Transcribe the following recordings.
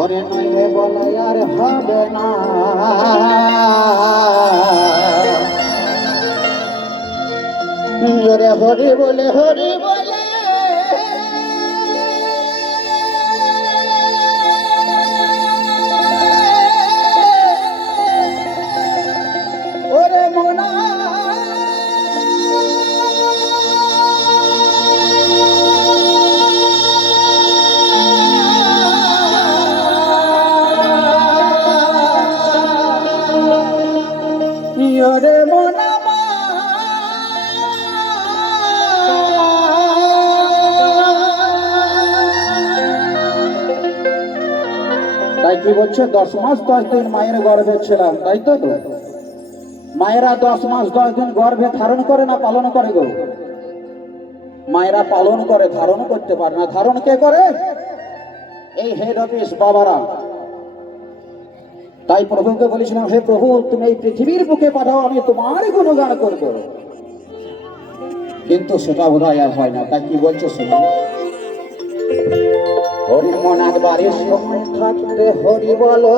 ওরে নইলে বলে আর হবে না, জোরে হরি বলে হরি বলে ওরে মোনা ওরে মোনা তাই কি বলছে 10 মাস 10 দিন মায়ের গর্ভে ছিলাম, তাই তো? মায়েরা 10 মাস 10 দিন গর্ভে ধারণ করে না পালন করে গো? মায়েরা পালন করে, ধারণ করতে পারে না। ধারণ কে করে? এই হেড অফিস বাবারা। তাই প্রভুকে বলেছিলাম, হে প্রভু তুমি এই পৃথিবীর বুকে পাঠাও, আমি তোমার গুণগান করব। কিন্তু সেটা বোধহয় আর হয় না। তাই কি বলছে শোনো, হরি মন একবারের সময় থাকতে হরি বলো,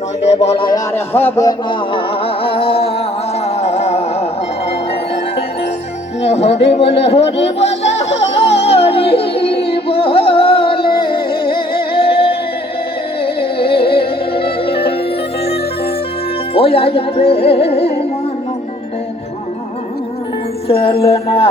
নইলে বলা আর হবে না। হরি বলে হরি বলে হরি বলে ওই আজ প্রেমানন্দে চল না।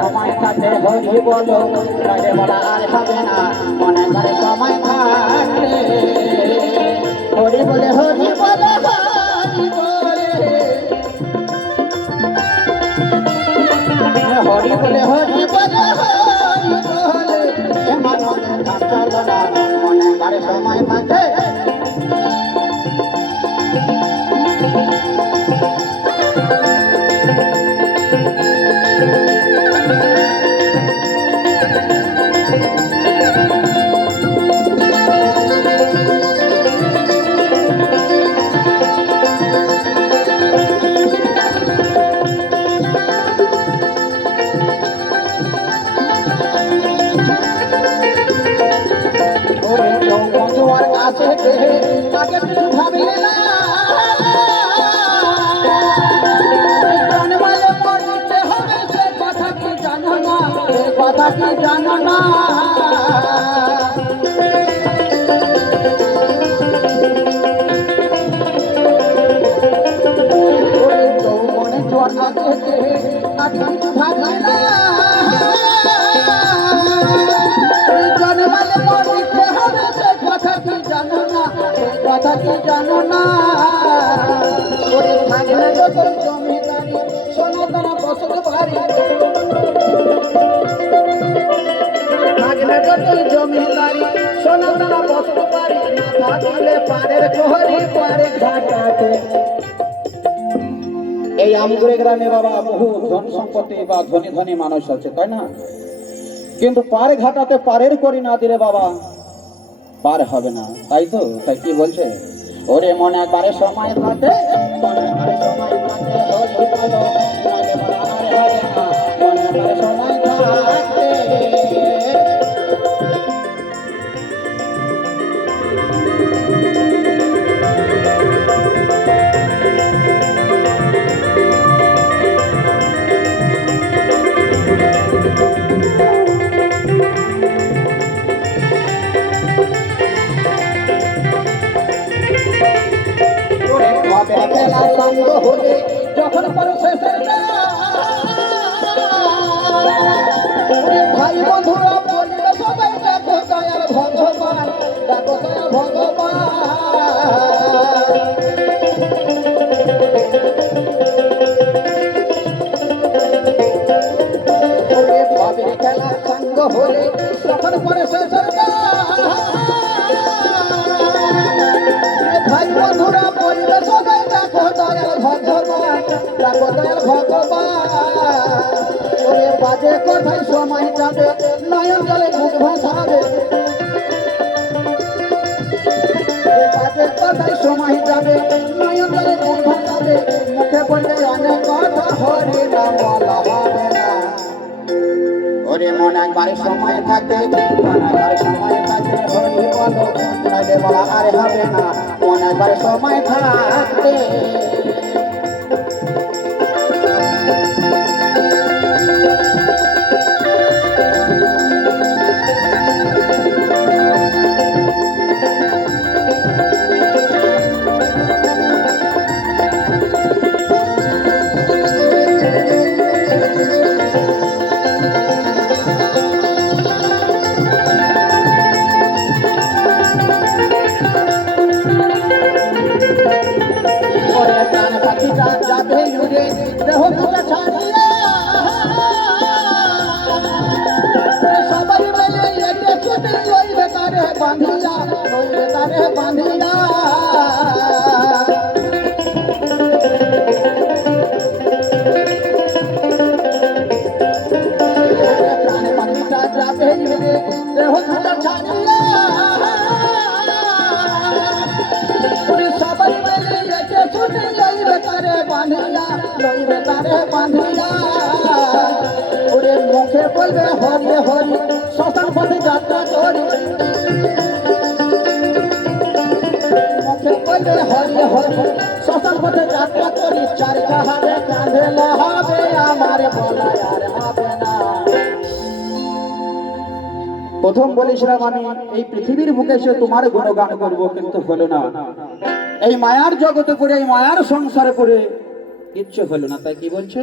সময় থাকতে হরি বলো, নইলে বলা আর হবে না। মনে করে সময় থাকতে হরি বলে হরি বলে হরি বলে হরি বলে হরি বলে হরি বলে চলো না। মনে করে সময় থাকতে আগে কিছু ভাবলে না, জন্মালে মরতে হবে সে কথা কি জানো না, সে কথা কি জানো না। যৌবনে জ্বর আছে আগে কিছু ভাবলে না, জন্মালে মরতে হবে সে কথা কি জানো না, কথা কি জানো না। ওরে থাকলে যত জমিদারি শোনো তারা বসত বাড়ি, থাকলে যত জমিদারি শোনো তারা বসত বাড়ি, না থাকলে পারের কোহরি পারে ঘাটাতে। এই আমগুড়ে গ্রামে বাবা বহু ধন সম্পত্তি বা ধনী ধনী মানুষ আছে, তাই না? কিন্তু পারে ঘাটাতে পারের করি না দিলে বাবা পার হবে না, তাই তো? তাই কি বলছে, ওরে মনে একবারে সময় থাকে, মনে একবারে সময় থাকে হরি বলো, নইলে বলা আর হবে না। মনে একবারে সময় থাকে সঙ্গ হলে যখন পরে শেষের ভাই বন্ধুরা বলবে সবাই দেখো দয়াল ভগবান, দেখো দয়াল ভগবান। ওরে ভাবের খেলা সঙ্গ হলে তখন পরে শেষের ভাই বন্ধুরা বলবে সবাই দেখো দয়াল ভগবান, দেখো দয়াল ভগবান। ওরে বাজে কোথায় সময় যাবে, নয়ন জলে মুখ ভাসাবে, বাজে কোথায় সময় যাবে, নয়ন জলে মুখ ভাসাবে, মুখে বলবে অনেক কথা, হরি নাম বলা হবে না। ওরে মন একবার সময় থাকে, মন একবার সময় থাকে, হরি বলো, নইলে বলা আর হবে না, মন একবার সময় থাকতে। যাবে উড়ে দেহ দুটা ছাড়িয়া, সবাই মিলে একে ছুটে লইবে তারে বাঁধিয়া, লইবে তারে বাঁধিয়া। প্রাণ পাখিটা যাবে উড়ে দেহ দুটা ছাড়িয়া, সবাই মিলে একে ছুটে লইবে তারে বাঁধিয়া, লইবে তারে বাঁধিয়া। ওরে মুখে বলবে হরি হরি, শ্মশান পথে যাত্রা করি, মুখে বলবে হরি হরি, শ্মশান পথে যাত্রা করি, চার কাহারে কাঁধে লহাবে, আমার বলা আর হবে না। প্রথম বলেছিলাম আমি এই পৃথিবীর বুকে এসে তোমার গুণগান করবো, কিন্তু হলো না। এই মায়ার জগতে পড়ে, এই মায়ার সংসারে পড়ে কিচ্ছু হলো না। তাই কি বলছে,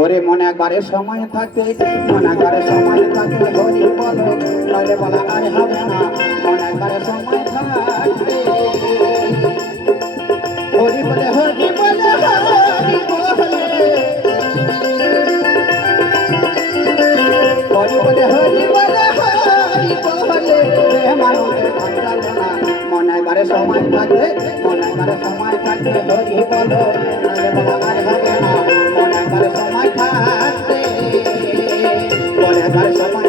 ওরে মনে একবারে সময় থাকে, মনে একবারে সময় থাকে, হরি বলো, নইলে বলা আর হবে না, মনে একবারে সময় থাকে। হরি বলে হরি বলে হরি বলে, হরি বলে হরি বলে হরি বলে, মানুষের ভাঙাল না, মনে একবারে সময় থাকে, মনে একবারে সময় থাকে, হরি বলো, নইলে বলা আর হবে না, মনে একবারে সময় থাকতে, মনে একবারে সময়